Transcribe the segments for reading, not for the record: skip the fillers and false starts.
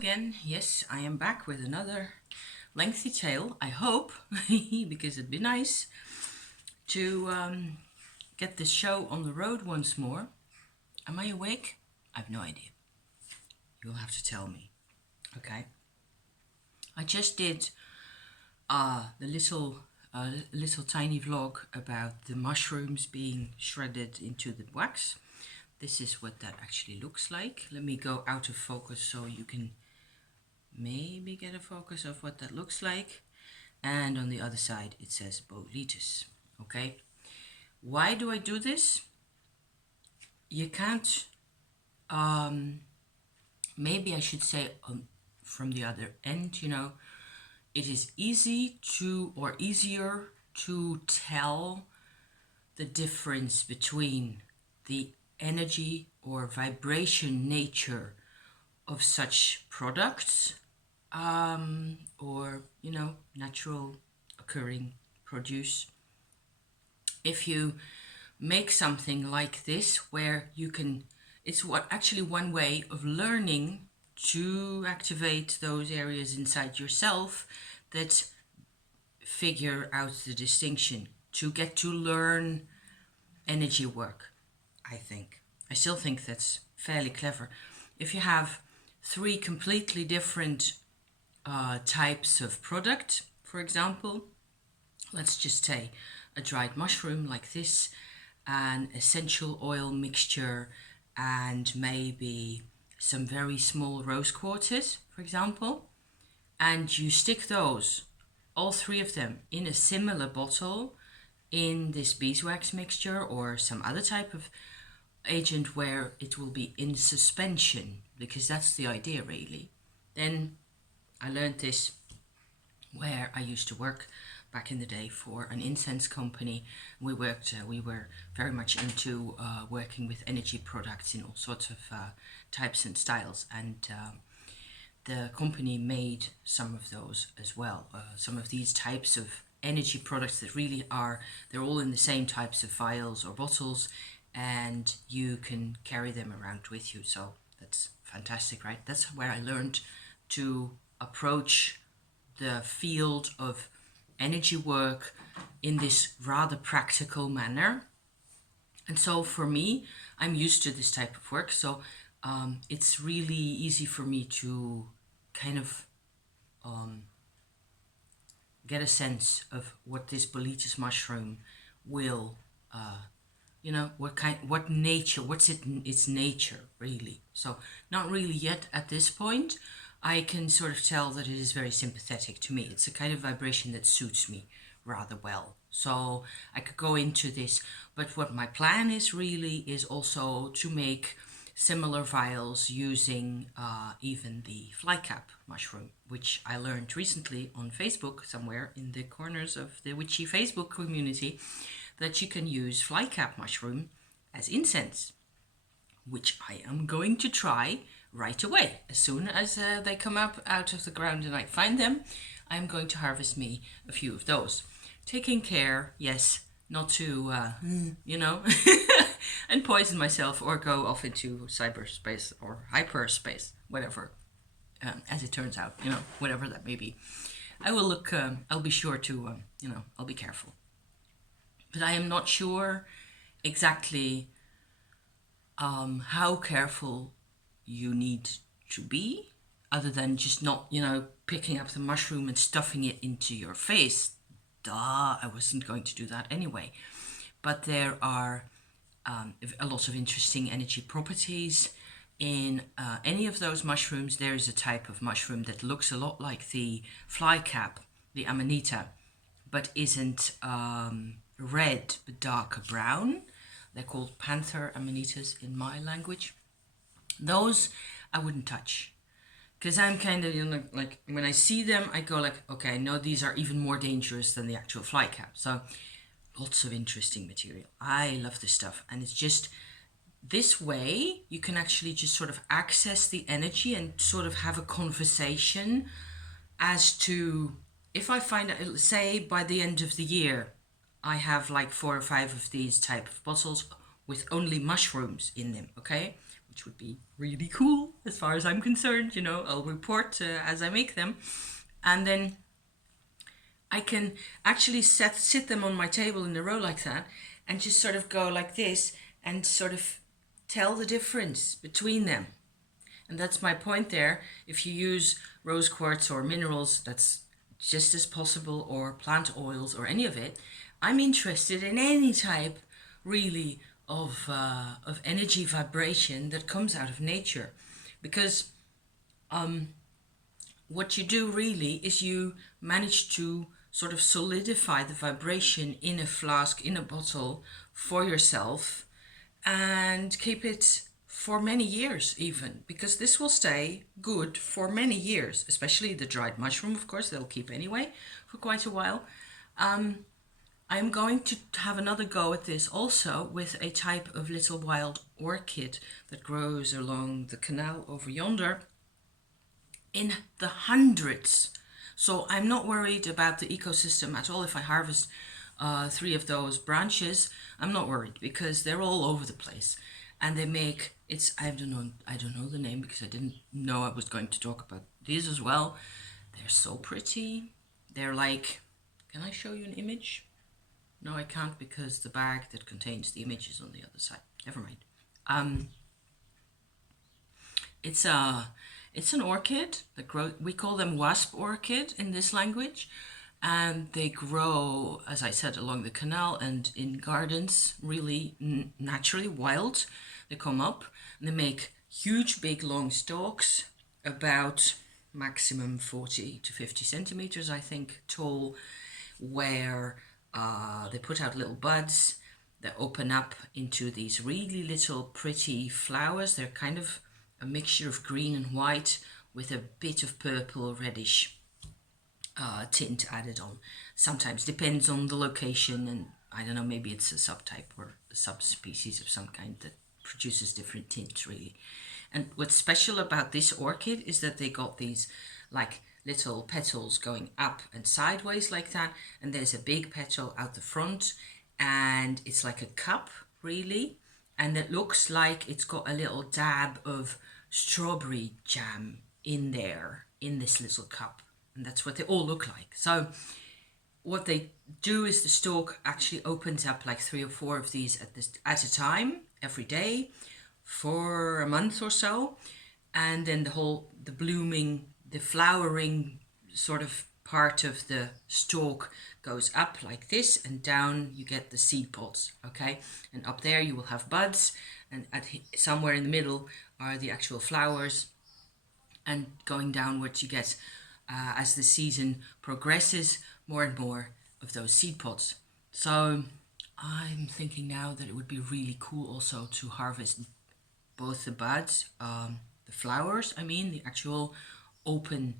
again. Yes, I am back with another lengthy tale, I hope, because it'd be nice to get this show on the road once more. Am I awake? I've no idea. You'll have to tell me. Okay. I just did the little tiny vlog about the mushrooms being shredded into the wax. This is what that actually looks like. Let me go out of focus so you can maybe get a focus of what that looks like. And on the other side it says boletus. Okay, why do I do this? You can't maybe I should say from the other end, it is easier to tell the difference between the energy or vibration nature of such products or natural occurring produce. If you make something like this where you can, it's actually one way of learning to activate those areas inside yourself that figure out the distinction, to get to learn energy work. I still think that's fairly clever. If you have three completely different types of product, for example, let's just say a dried mushroom like this, an essential oil mixture, and maybe some very small rose quartz, for example, and you stick those, all three of them, in a similar bottle in this beeswax mixture or some other type of agent where it will be in suspension, because that's the idea really. Then I learned this where I used to work back in the day for an incense company. We were very much into working with energy products in all sorts of types and styles, and the company made some of those as well. Some of these types of energy products that really are, they're all in the same types of vials or bottles, and you can carry them around with you. So that's fantastic, right? That's where I learned to approach the field of energy work in this rather practical manner. And so for me, I'm used to this type of work, so it's really easy for me to kind of get a sense of what this boletus mushroom will what's its nature really. So not really yet at this point. I can sort of tell that it is very sympathetic to me. It's a kind of vibration that suits me rather well. So I could go into this, but what my plan is really is also to make similar vials using even the flycap mushroom, which I learned recently on Facebook, somewhere in the corners of the witchy Facebook community, that you can use flycap mushroom as incense, which I am going to try right away. As soon as they come up out of the ground and I find them, I'm going to harvest me a few of those. Taking care, yes, not to, and poison myself or go off into cyberspace or hyperspace, whatever, as it turns out, whatever that may be. I will look, I'll be sure to, I'll be careful. But I am not sure exactly how careful you need to be, other than just not, picking up the mushroom and stuffing it into your face. Duh, I wasn't going to do that anyway. But there are a lot of interesting energy properties in any of those mushrooms. There is a type of mushroom that looks a lot like the flycap, the amanita, but isn't red but darker brown. They're called panther amanitas in my language. Those I wouldn't touch, because I'm kind of, like when I see them, I go like, okay, no, these are even more dangerous than the actual flycap. So lots of interesting material. I love this stuff, and it's just this way you can actually just sort of access the energy and sort of have a conversation as to, if I find, say by the end of the year, I have like 4 or 5 of these type of bottles with only mushrooms in them, okay? which would be really cool as far as I'm concerned. You know, I'll report as I make them. And then I can actually sit them on my table in a row like that and just sort of go like this and sort of tell the difference between them. And that's my point there. If you use rose quartz or minerals, that's just as possible, or plant oils or any of it. I'm interested in any type, really, of energy vibration that comes out of nature. Because what you do really is you manage to sort of solidify the vibration in a flask, in a bottle for yourself, and keep it for many years even, because this will stay good for many years, especially the dried mushroom, of course, they'll keep anyway for quite a while. I'm going to have another go at this also with a type of little wild orchid that grows along the canal over yonder in the hundreds. So I'm not worried about the ecosystem at all. If I harvest 3 of those branches, I'm not worried, because they're all over the place. And they make, I don't know the name, because I didn't know I was going to talk about these as well. They're so pretty. They're like, can I show you an image? No, I can't, because the bag that contains the image is on the other side. Never mind. It's an orchid that grows. We call them wasp orchid in this language, and they grow, as I said, along the canal and in gardens, really naturally wild. They come up and they make huge, big, long stalks, about maximum 40 to 50 centimeters, I think, tall, where they put out little buds that open up into these really little pretty flowers. They're kind of a mixture of green and white with a bit of purple or reddish tint added on. Sometimes depends on the location, and I don't know, maybe it's a subtype or a subspecies of some kind that produces different tints really. And what's special about this orchid is that they got these like little petals going up and sideways like that, and there's a big petal out the front, and it's like a cup really, and it looks like it's got a little dab of strawberry jam in there in this little cup, and that's what they all look like. So what they do is the stalk actually opens up like 3 or 4 of these at a time every day for a month or so, and then the flowering sort of part of the stalk goes up like this, and down you get the seed pods, okay? And up there you will have buds, and somewhere in the middle are the actual flowers, and going downwards you get, as the season progresses, more and more of those seed pods. So I'm thinking now that it would be really cool also to harvest both the buds, the flowers, the actual open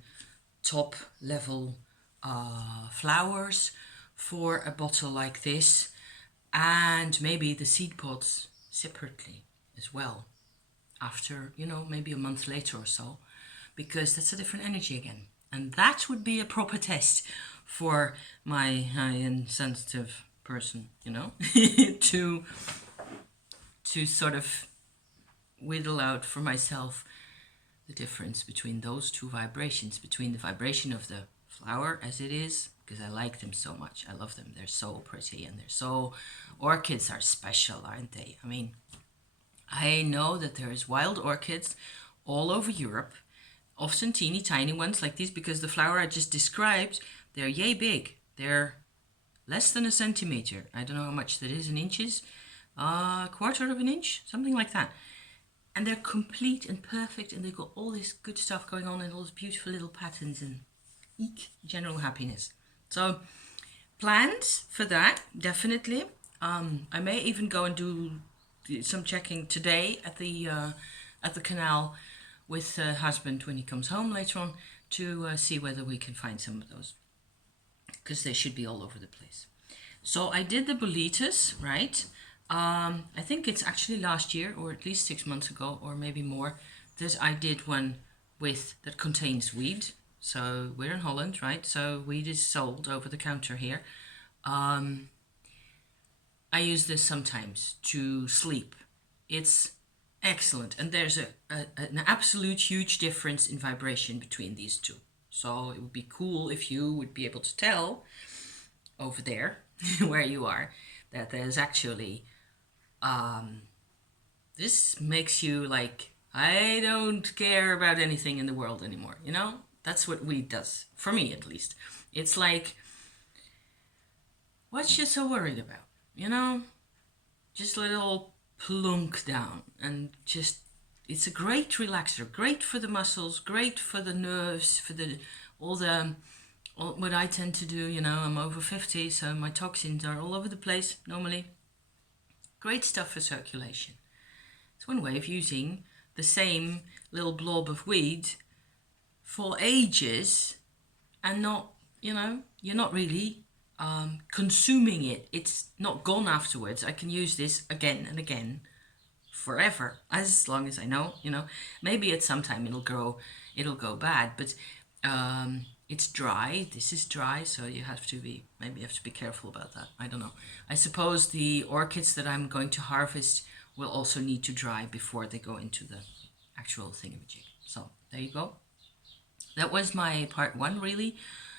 top level flowers for a bottle like this, and maybe the seed pods separately as well after, maybe a month later or so, because that's a different energy again. And that would be a proper test for my high-end sensitive person, to sort of whittle out for myself the difference between those 2 vibrations, between the vibration of the flower as it is, because I like them so much. I love them. They're so pretty, and orchids are special, aren't they? I know that there is wild orchids all over Europe, often teeny tiny ones like these, because the flower I just described, they're yay big. They're less than a centimeter. I don't know how much that is in inches, a quarter of an inch, something like that. And they're complete and perfect, and they've got all this good stuff going on and all these beautiful little patterns and general happiness. So plans for that, definitely. I may even go and do some checking today at the canal with husband when he comes home later on to see whether we can find some of those, because they should be all over the place. So I did the Boletus, right? I think it's actually last year, or at least 6 months ago, or maybe more, that I did one that contains weed. So we're in Holland, right? So weed is sold over the counter here. I use this sometimes to sleep. It's Excellent. And there's an absolute huge difference in vibration between these two. So it would be cool if you would be able to tell over there where you are that there's actually this makes you like, I don't care about anything in the world anymore, you know? That's what weed does, for me at least. It's like, what you so worried about, you know? Just let it all plunk down and just, it's a great relaxer, great for the muscles, great for the nerves, for the all what I tend to do, you know, I'm over 50, so my toxins are all over the place normally. Great stuff for circulation. It's one way of using the same little blob of weed for ages and not, you know, you're not really consuming it. It's not gone afterwards. I can use this again and again forever, as long as I know, you know. Maybe at some time it'll go bad, but it's dry. This is dry, so you have to be careful about that. I don't know. I suppose the orchids that I'm going to harvest will also need to dry before they go into the actual thingamajig. So there you go. That was my part one, really.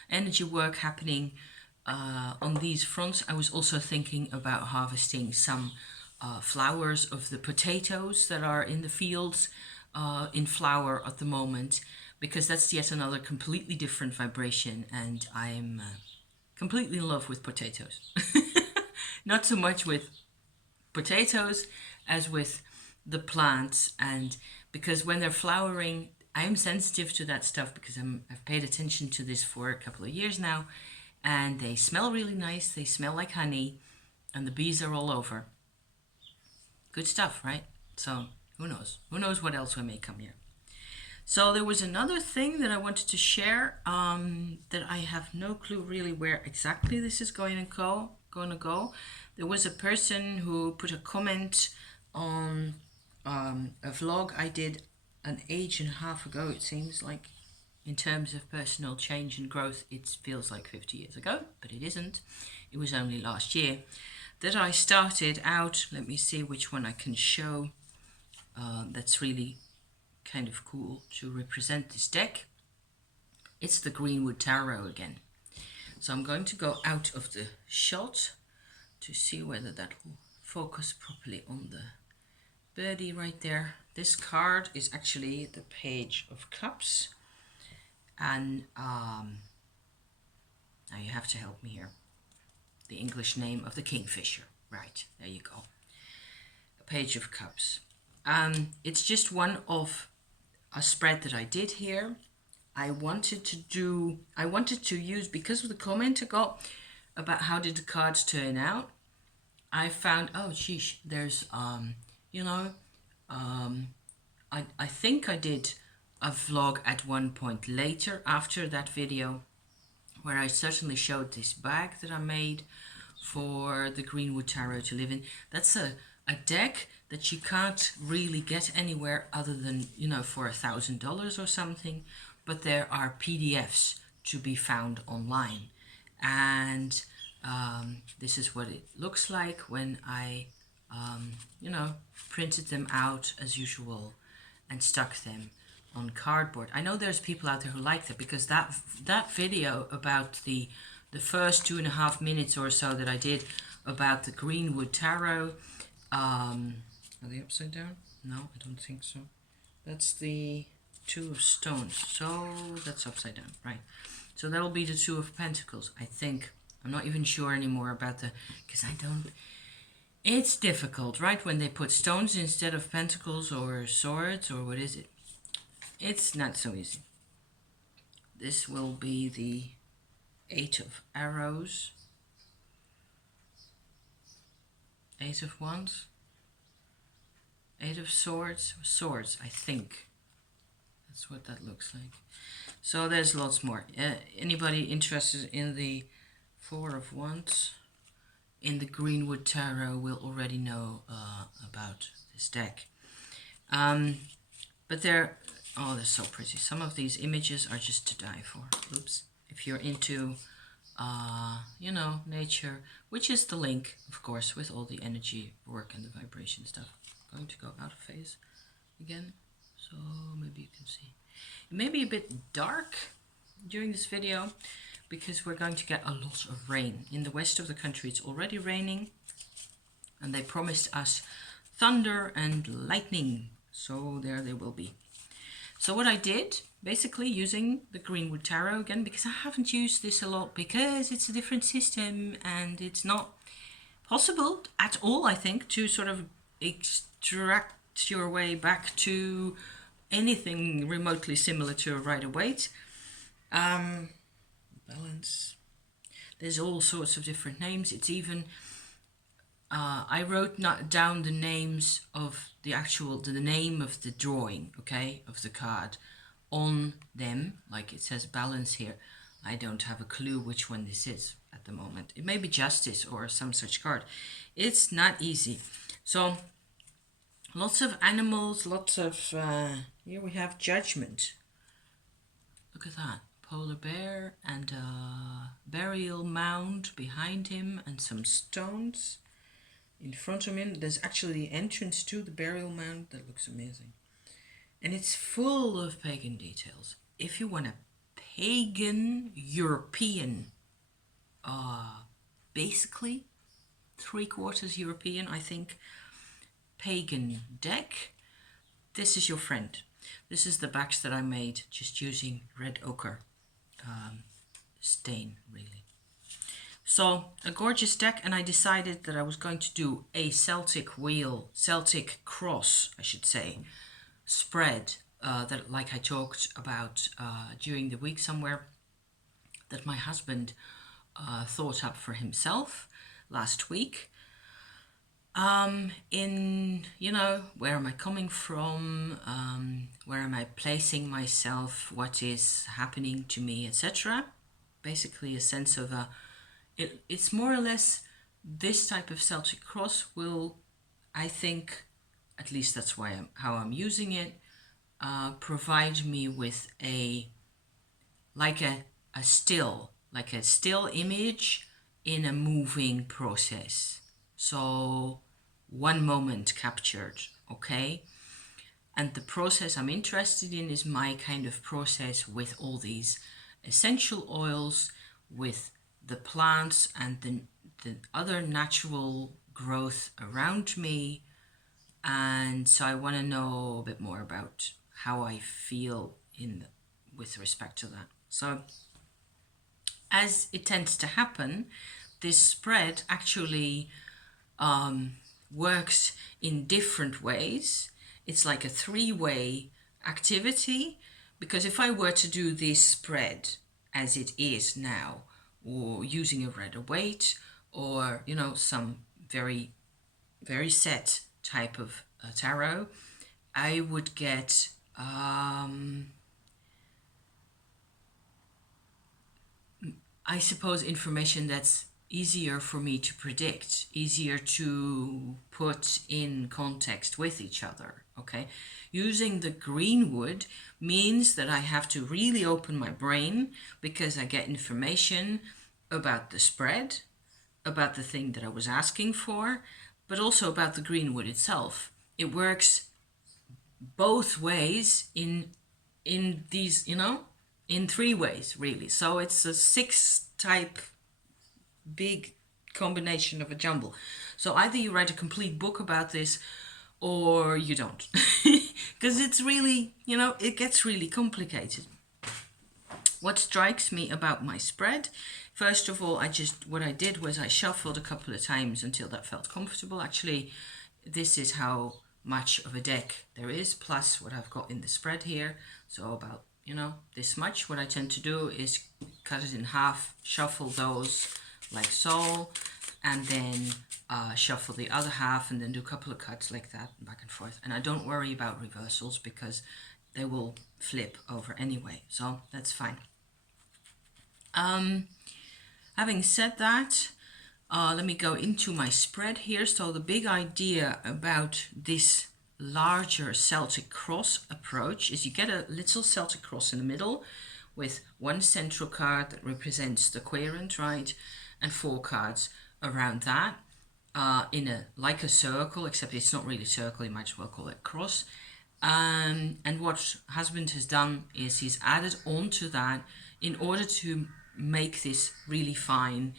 Energy work happening on these fronts. I was also thinking about harvesting some flowers of the potatoes that are in the fields in flower at the moment, because that's yet another completely different vibration, and I'm completely in love with potatoes. Not so much with potatoes as with the plants, and because when they're flowering, I'm sensitive to that stuff because I've paid attention to this for a couple of years now, and they smell really nice. They smell like honey, and the bees are all over. Good stuff, right? So who knows? Who knows what else we may come here. So there was another thing that I wanted to share that I have no clue really where exactly this is going to go. There was a person who put a comment on a vlog I did an age and a half ago, it seems like. In terms of personal change and growth, it feels like 50 years ago, but it isn't. It was only last year that I started out. Let me see which one I can show. That's really kind of cool to represent this deck. It's the Greenwood Tarot again. So I'm going to go out of the shot to see whether that will focus properly on the birdie right there. This card is actually the Page of Cups, and now you have to help me here. The English name of the Kingfisher. Right, there you go. A Page of Cups. It's just one of a spread that I did here. I wanted to use, because of the comment I got about how did the cards turn out, I found, oh sheesh, there's I think I did a vlog at one point later after that video where I certainly showed this bag that I made for the Greenwood Tarot to live in. That's a deck that you can't really get anywhere other than, you know, for $1,000 or something, but there are PDFs to be found online, and this is what it looks like when I printed them out as usual and stuck them on cardboard. I know there's people out there who like that, because that video about the first 2.5 minutes or so that I did about the Greenwood Tarot, are they upside down? No, I don't think so. That's the Two of Stones, so that's upside down, right? So that'll be the Two of Pentacles, I think. I'm not even sure anymore about because I don't, it's difficult, right? When they put stones instead of pentacles or swords, or what is it? It's not so easy. This will be the Eight of Arrows, Eight of Wands, Eight of Swords, I think. That's what that looks like. So there's lots more. Anybody interested in the Four of Wands in the Greenwood Tarot will already know about this deck. But they're so pretty. Some of these images are just to die for. Oops. If you're into, nature, which is the link, of course, with all the energy work and the vibration stuff. I'm going to go out of phase. again, so maybe you can see. It may be a bit dark during this video because we're going to get a lot of rain. In the west of the country it's already raining, and they promised us thunder and lightning, so there they will be. So what I did, basically using the Greenwood Tarot again, because I haven't used this a lot because it's a different system and it's not possible at all, I think, to sort of extract your way back to anything remotely similar to a Rider-Waite. Balance. There's all sorts of different names. It's even I wrote not down the names of the name of the drawing, okay, of the card on them, like it says balance here. I don't have a clue which one this is at the moment. It may be justice or some such card. It's not easy. So lots of animals, lots of here we have judgment. Look at that. Polar bear and a burial mound behind him and some stones in front of him. There's actually the entrance to the burial mound. That looks amazing. And it's full of pagan details. If you want a pagan European, basically 3/4 European, I think, pagan deck, this is your friend. This is the backs that I made just using red ochre stain, really. So a gorgeous deck, and I decided that I was going to do a Celtic Cross, I should say, spread that, like I talked about during the week somewhere, that my husband thought up for himself last week. In, you know, where am I coming from, where am I placing myself, what is happening to me, etc. Basically a sense of it's more or less this type of Celtic Cross will, I think, at least that's how I'm using it, provide me with a still image in a moving process. So one moment captured, okay? And the process I'm interested in is my kind of process with all these essential oils, with the plants and the other natural growth around me. And so I want to know a bit more about how I feel with respect to that. So as it tends to happen, this spread actually works in different ways. It's like a 3-way activity, because if I were to do this spread as it is now, or using a Rider-Waite, or, you know, some very, very set type of tarot, I would get I suppose information that's easier for me to predict, easier to put in context with each other, okay? Using the Greenwood means that I have to really open my brain, because I get information about the spread, about the thing that I was asking for, but also about the Greenwood itself. It works both ways in these, you know, in 3 ways, really. So it's a 6-type big combination of a jumble. So either you write a complete book about this or you don't, because it's really, you know, it gets really complicated. What strikes me about my spread, first of all, what I did was I shuffled a couple of times until that felt comfortable. Actually, this is how much of a deck there is, plus what I've got in the spread here. So about, you know, this much. What I tend to do is cut it in half, shuffle those like so, and then shuffle the other half, and then do a couple of cuts like that, back and forth. And I don't worry about reversals because they will flip over anyway, so that's fine. Having said that, let me go into my spread here. So the big idea about this larger Celtic Cross approach is you get a little Celtic Cross in the middle with one central card that represents the querent, right? And 4 cards around that in like a circle, except it's not really a circle, you might as well call it cross. And what husband has done is he's added on to that in order to make this really fine,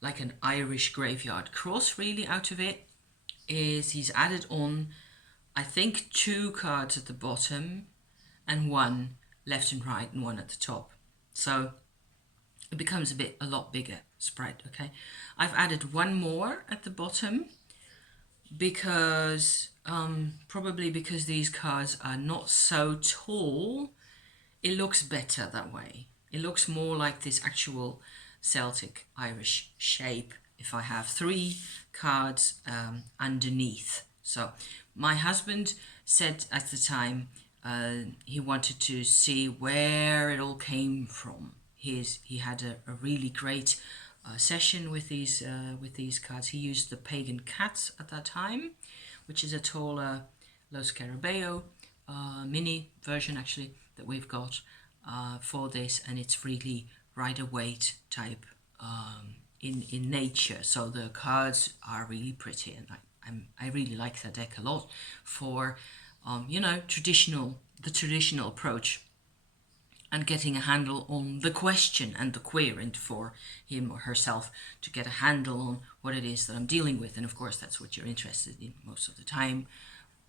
like an Irish graveyard cross really out of it, is he's added on, I think, 2 cards at the bottom and 1 left and right and 1 at the top. So it becomes a lot bigger spread, okay? I've added 1 more at the bottom because probably because these cards are not so tall, it looks better that way. It looks more like this actual Celtic Irish shape if I have 3 cards underneath. So my husband said at the time he wanted to see where it all came from. He had a really great session with these cards. He used the Pagan Cat at that time, which is a taller Los Scarabeo mini version actually that we've got for this, and it's really Rider-Waite type in nature. So the cards are really pretty, and I really like that deck a lot for you know, the traditional approach and getting a handle on the question and the querent for him or herself to get a handle on what it is that I'm dealing with. And of course, that's what you're interested in most of the time.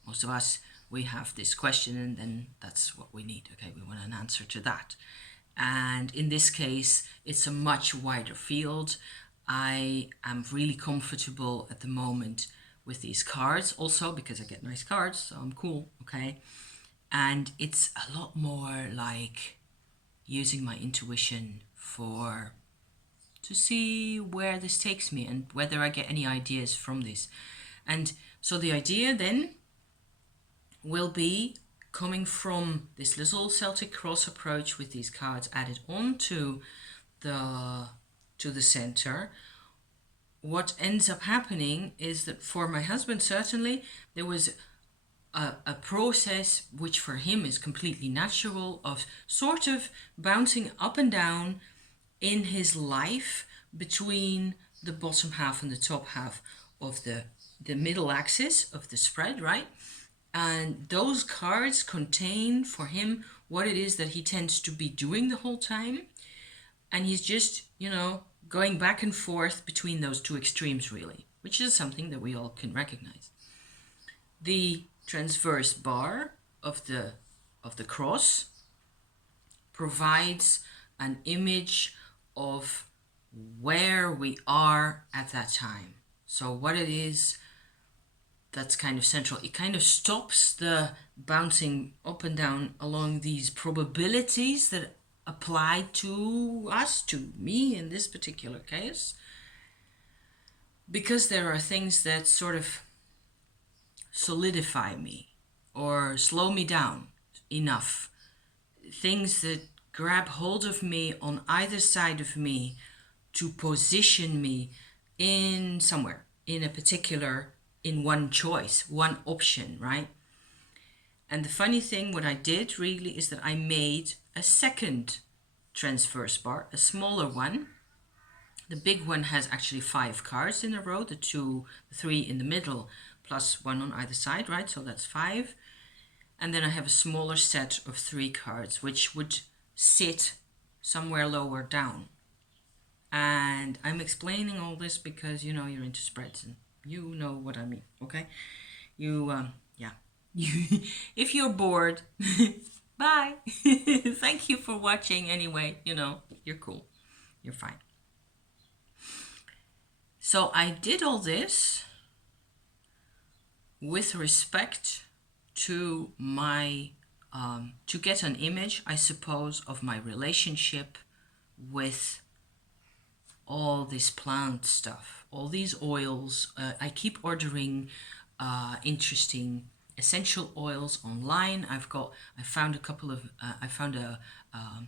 Most of us, we have this question and then that's what we need. Okay, we want an answer to that. And in this case, it's a much wider field. I am really comfortable at the moment with these cards also because I get nice cards, so I'm cool, okay? And it's a lot more like using my intuition to see where this takes me and whether I get any ideas from this. And so the idea then will be coming from this little Celtic Cross approach with these cards added on to the center. What ends up happening is that for my husband, certainly, there was a process which for him is completely natural of sort of bouncing up and down in his life between the bottom half and the top half of the middle axis of the spread, right? And those cards contain for him what it is that he tends to be doing the whole time. And he's just, you know, going back and forth between those 2 extremes really, which is something that we all can recognize. The transverse bar of the cross provides an image of where we are at that time. So what it is that's kind of central. It kind of stops the bouncing up and down along these probabilities that apply to us, to me in this particular case, because there are things that sort of solidify me or slow me down enough, things that grab hold of me on either side of me to position me in somewhere, in a particular, in one choice, one option, right? And the funny thing, what I did really is that I made a second transverse bar, a smaller one. The big one has actually 5 cards in a row, the 3 in the middle, plus 1 on either side, right? So that's 5. And then I have a smaller set of 3 cards, which would sit somewhere lower down. And I'm explaining all this because, you know, you're into spreads and you know what I mean, okay? Yeah. If you're bored, bye. Thank you for watching anyway. You know, you're cool. You're fine. So I did all this with respect to my, to get an image, I suppose, of my relationship with all this plant stuff, all these oils. I keep ordering interesting essential oils online. I found a couple of,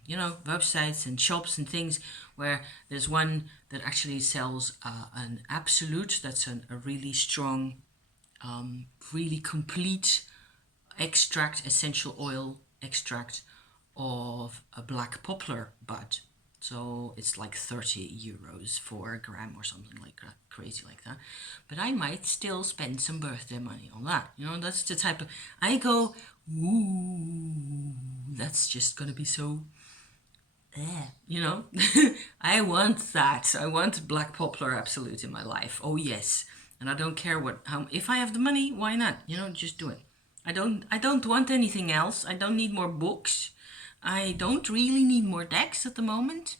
you know, websites and shops and things where there's one that actually sells an absolute, that's a really strong, really complete extract, essential oil extract of a black poplar bud. So it's like 30 euros for a gram or something like that, crazy like that. But I might still spend some birthday money on that. You know, that's the type of, I go, ooh, that's just gonna be so, you know. I want that. I want Black Poplar Absolute in my life. Oh yes. And I don't care what, how, if I have the money, why not? You know, just do it. I don't want anything else. I don't need more books. I don't really need more decks at the moment.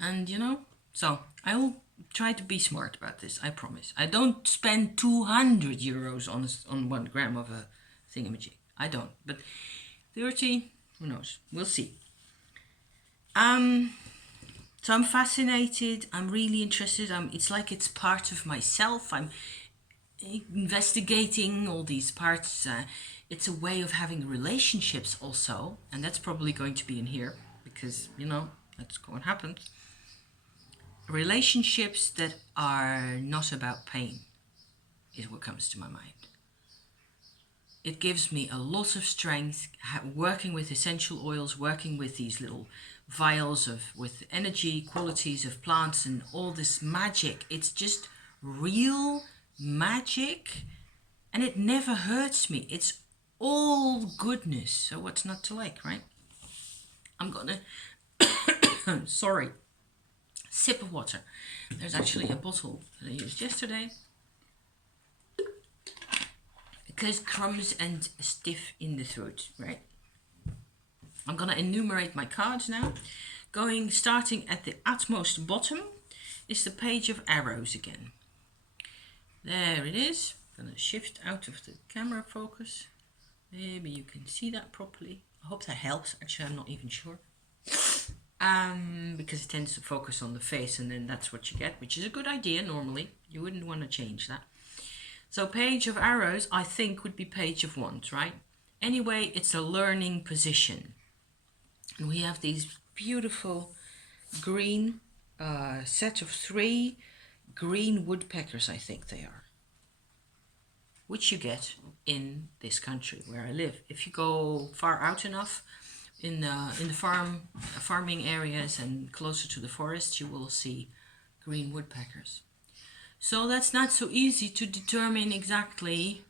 And you know, so I will try to be smart about this, I promise. I don't spend 200 euros on 1 gram of a thingamajig. I don't, but 30, who knows? We'll see. So I'm fascinated. I'm really interested. It's like it's part of myself. I'm investigating all these parts. It's a way of having relationships also, and that's probably going to be in here because, you know, that's what happens. Relationships that are not about pain is what comes to my mind. It gives me a lot of strength working with essential oils, working with these little vials with energy qualities of plants and all this magic. It's just real magic, and it never hurts me. It's all goodness. So what's not to like, right? I'm gonna sorry, sip of water. There's actually a bottle that I used yesterday because crumbs and stiff in the throat, right? I'm gonna enumerate my cards now. Starting at the utmost bottom is the Page of Arrows again. There it is. I'm gonna shift out of the camera focus. Maybe you can see that properly. I hope that helps. Actually, I'm not even sure. Because it tends to focus on the face and then that's what you get, which is a good idea normally. You wouldn't want to change that. So Page of Arrows, I think, would be Page of Wands, right? Anyway, it's a learning position. And we have these beautiful green set of 3 green woodpeckers, I think they are, which you get in this country where I live. If you go far out enough in the farming areas and closer to the forest, you will see green woodpeckers. So that's not so easy to determine exactly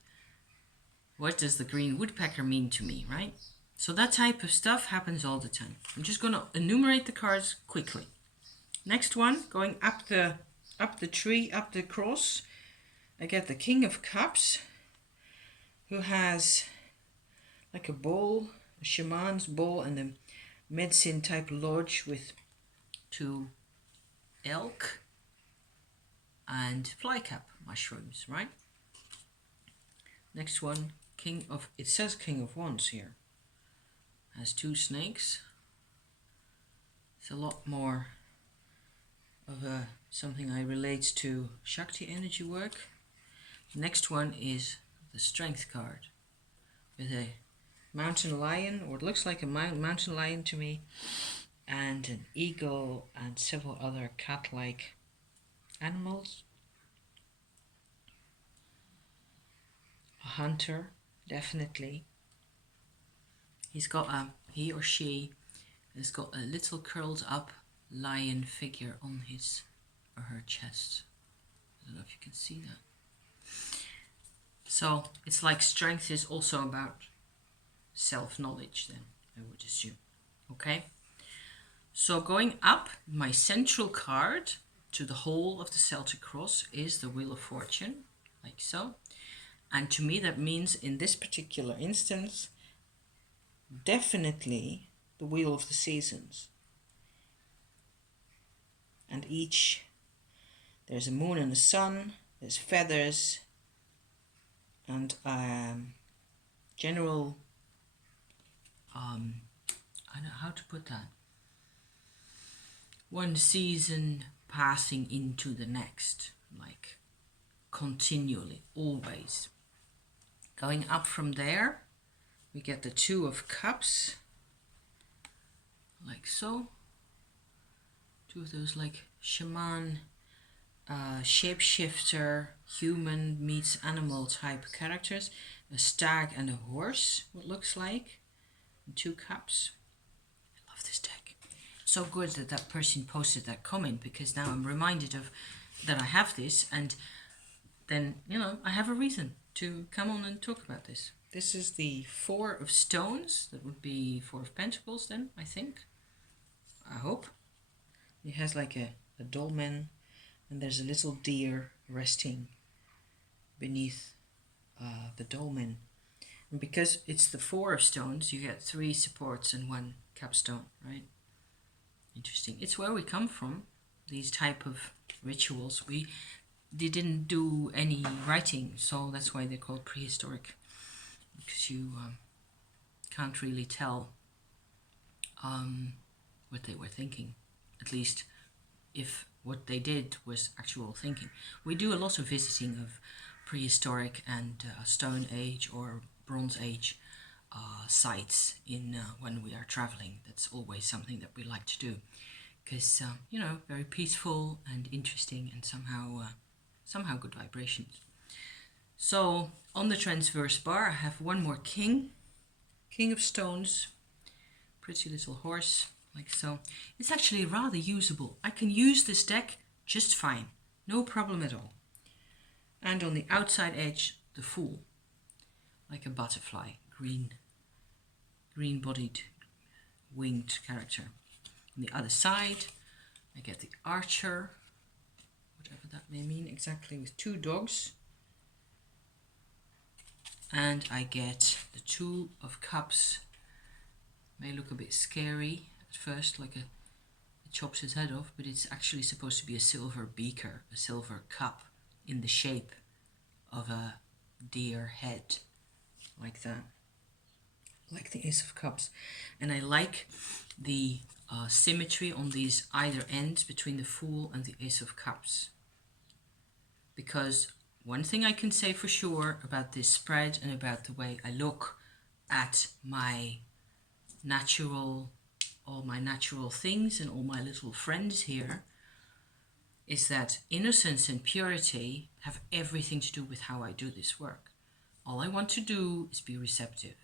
what does the green woodpecker mean to me, right? So that type of stuff happens all the time. I'm just going to enumerate the cards quickly. Next one, going up the tree, up the cross, I get the King of Cups, who has like a bowl, a shaman's bowl, and a medicine type lodge with 2 elk and flycap mushrooms, right? Next one, it says King of Wands here. Has 2 snakes. It's a lot more of something I relate to Shakti energy work. Next one is the Strength card with a mountain lion, or it looks like a mountain lion to me, and an eagle and several other cat-like animals. A hunter, definitely. He or she has got a little curled up lion figure on his or her chest. I don't know if you can see that. So it's like strength is also about self-knowledge then, I would assume. Okay? So going up, my central card to the whole of the Celtic Cross is the Wheel of Fortune, like so. And to me that means in this particular instance, definitely the Wheel of the Seasons. And there's a moon and a sun, there's feathers, and general, I don't know how to put that. One season passing into the next, like continually, always. Going up from there, we get the 2 of Cups, like so. 2 of those like shaman, shapeshifter, human meets animal type characters. A stag and a horse, what looks like. And 2 cups. I love this deck. so good that that person posted that comment, because now I'm reminded of that I have this, and then, you know, I have a reason to come on and talk about this. This is the Four of Stones. That would be Four of Pentacles then, I think. I hope. It has like a dolmen, and there's a little deer resting beneath the dolmen. And because it's the Four of Stones, you get 3 supports and 1 capstone, right? Interesting. It's where we come from, these type of rituals. They didn't do any writing, so that's why they're called prehistoric, because you can't really tell what they were thinking, at least if what they did was actual thinking. We do a lot of visiting of prehistoric and Stone Age or Bronze Age sites in when we are traveling. That's always something that we like to do, because you know, very peaceful and interesting, and somehow good vibrations. So on the transverse bar I have one more king of stones, pretty little horse, like so. It's actually rather usable. I can use this deck just fine, no problem at all. And on the outside edge, the Fool, like a butterfly, green bodied winged character. On the other side I get the Archer, whatever that may mean exactly, with 2 dogs. And I get the Two of Cups. May look a bit scary at first, like it chops his head off, but it's actually supposed to be a silver beaker, a silver cup in the shape of a deer head, like that, like the Ace of Cups. And I like the symmetry on these either ends between the Fool and the Ace of Cups, because one thing I can say for sure about this spread and about the way I look at my natural, all my natural things and all my little friends here, is that innocence and purity have everything to do with how I do this work. All I want to do is be receptive.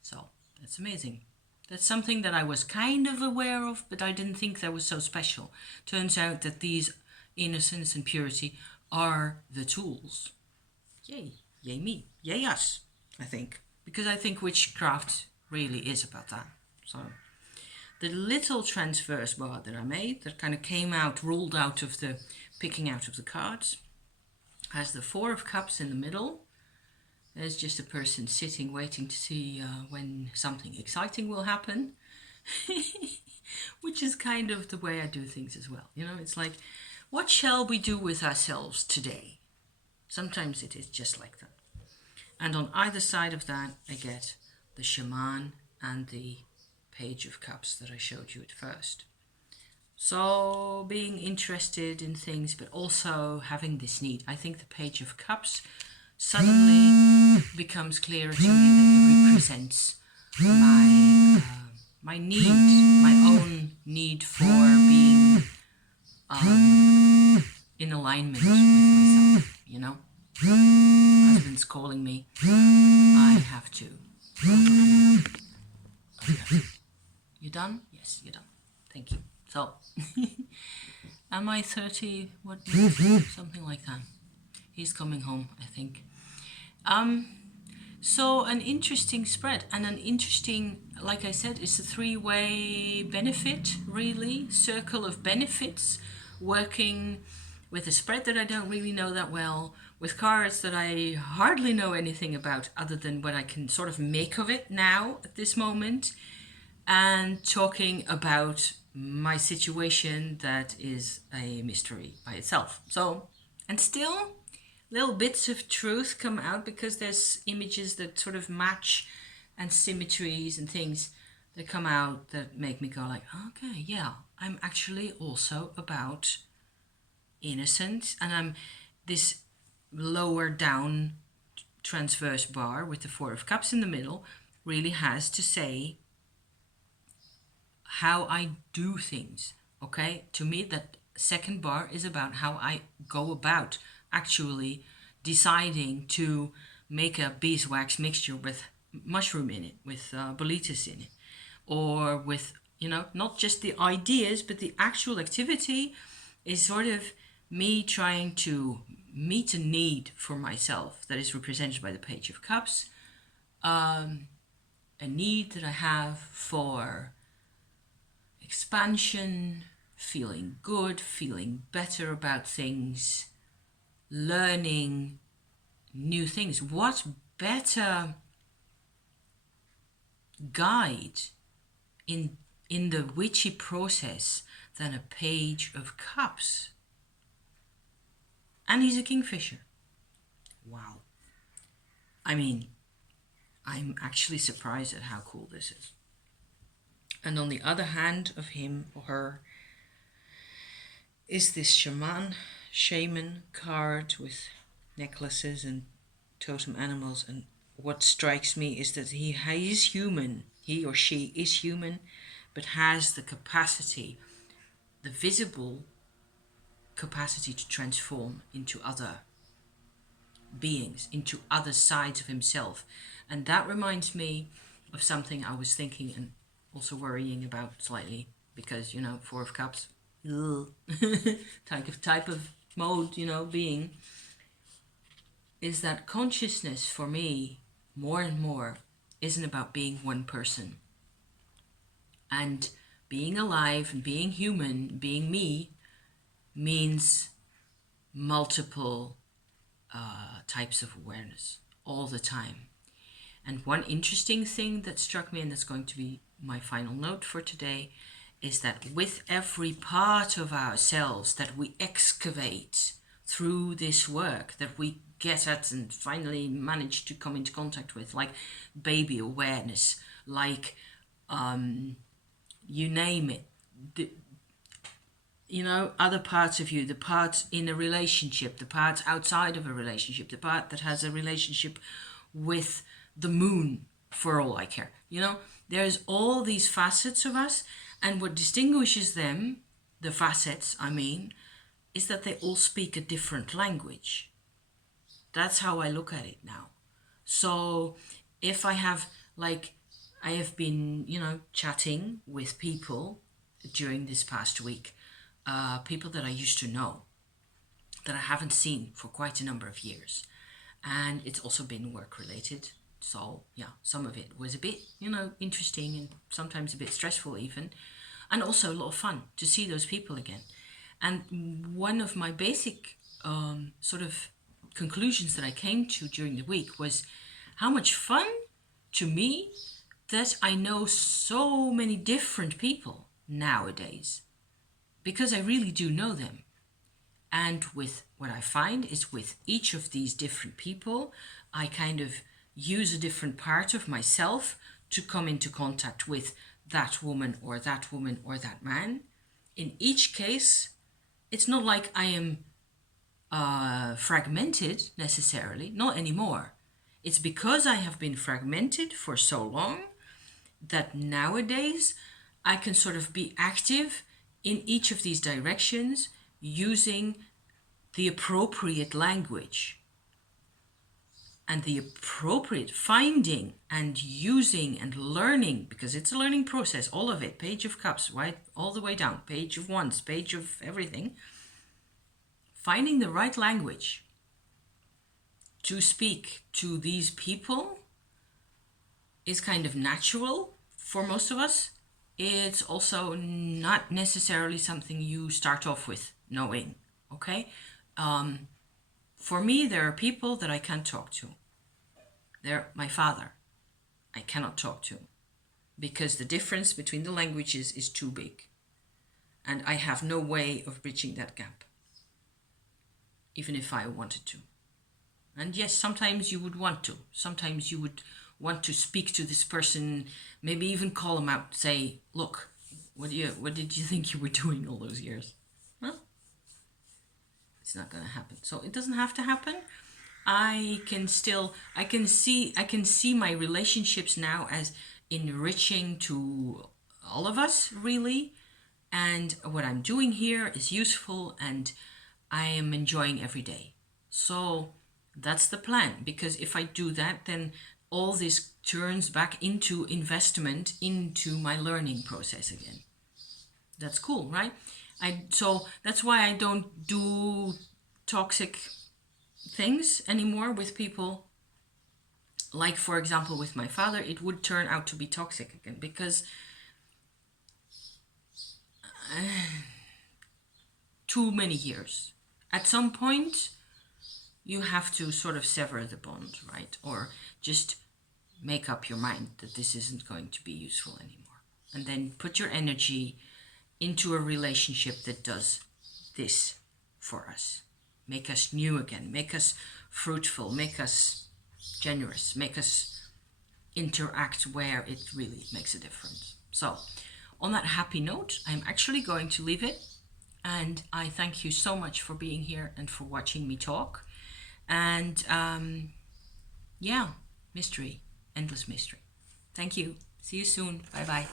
So that's amazing. That's something that I was kind of aware of, but I didn't think that was so special. Turns out that these innocence and purity are the tools. Yay. Yay me. Yay us, I think. Because I think witchcraft really is about that. So the little transverse bar that I made, that kind of came out, rolled out of the picking out of the cards, has the Four of Cups in the middle. There's just a person sitting, waiting to see when something exciting will happen. Which is kind of the way I do things as well. You know, it's like, what shall we do with ourselves today? Sometimes it is just like that. And on either side of that, I get the Shaman and the Page of Cups that I showed you at first. So being interested in things, but also having this need. I think the Page of Cups suddenly becomes clearer to me that it represents my need, my own need for being in alignment with myself, you know. Husband's calling me. I have to. Okay. You done? Yes, you're done. Thank you. So, am I 30? What? Something like that. He's coming home, I think. So an interesting spread, and an interesting, like I said, it's a 3-way benefit, really, circle of benefits, working with a spread that I don't really know that well, with cards that I hardly know anything about other than what I can sort of make of it now at this moment, and talking about my situation that is a mystery by itself. So, and still little bits of truth come out, because there's images that sort of match and symmetries and things that come out that make me go like, okay, yeah, I'm actually also about innocence. And I'm this lower down transverse bar with the Four of Cups in the middle really has to say how I do things. Okay, to me that second bar is about how I go about actually deciding to make a beeswax mixture with mushroom in it, with boletus in it, or with You know, not just the ideas, but the actual activity is sort of me trying to meet a need for myself that is represented by the Page of Cups. A need that I have for expansion, feeling good, feeling better about things, learning new things. What better guide in the witchy process than a Page of Cups? And he's a kingfisher. Wow. I mean, I'm actually surprised at how cool this is. And on the other hand of him or her is this shaman card with necklaces and totem animals. And what strikes me is that he is human. He or she is human, but has the capacity, the visible capacity to transform into other beings, into other sides of himself. And that reminds me of something I was thinking and also worrying about slightly, because, you know, Four of Cups, type of mode, you know, being, is that consciousness for me more and more isn't about being one person. And being alive and being human, being me, means multiple types of awareness all the time. And one interesting thing that struck me, and that's going to be my final note for today, is that with every part of ourselves that we excavate through this work, that we get at and finally manage to come into contact with, like baby awareness, like you name it, you know, other parts of you, the parts in a relationship, the parts outside of a relationship, the part that has a relationship with the moon, for all I care. You know, there's all these facets of us, and what distinguishes them, the facets, I mean, is that they all speak a different language. That's how I look at it now. So if I have, like, I have been, you know, chatting with people during this past week, people that I used to know, that I haven't seen for quite a number of years. And it's also been work related. So yeah, some of it was a bit, you know, interesting and sometimes a bit stressful even. And also a lot of fun to see those people again. And one of my basic sort of conclusions that I came to during the week was how much fun to me that I know so many different people nowadays, because I really do know them. And with what I find is with each of these different people, I kind of use a different part of myself to come into contact with that woman or that woman or that man. In each case, it's not like I am fragmented necessarily, not anymore. It's because I have been fragmented for so long that nowadays I can sort of be active in each of these directions using the appropriate language and the appropriate finding and using and learning, because it's a learning process, all of it, Page of Cups, right, all the way down, Page of Wands, Page of everything. Finding the right language to speak to these people is kind of natural for most of us. It's also not necessarily something you start off with knowing, okay? For me, there are people that I can't talk to. They're my father. I cannot talk to, because the difference between the languages is too big. And I have no way of bridging that gap, even if I wanted to. And yes, sometimes you would want to. Sometimes you would want to speak to this person, maybe even call them out, say, look, what did you think you were doing all those years? Well, it's not going to happen. So it doesn't have to happen. I can see my relationships now as enriching to all of us, really. And what I'm doing here is useful and I am enjoying every day. So that's the plan, because if I do that, then all this turns back into investment into my learning process again. That's cool, right? So that's why I don't do toxic things anymore with people. Like, for example, with my father, it would turn out to be toxic again, because too many years. At some point, you have to sort of sever the bond, right? Or just make up your mind that this isn't going to be useful anymore. And then put your energy into a relationship that does this for us. Make us new again, make us fruitful, make us generous, make us interact where it really makes a difference. So, on that happy note, I'm actually going to leave it. And I thank you so much for being here and for watching me talk. And yeah, mystery, endless mystery. Thank you. See you soon. Bye bye.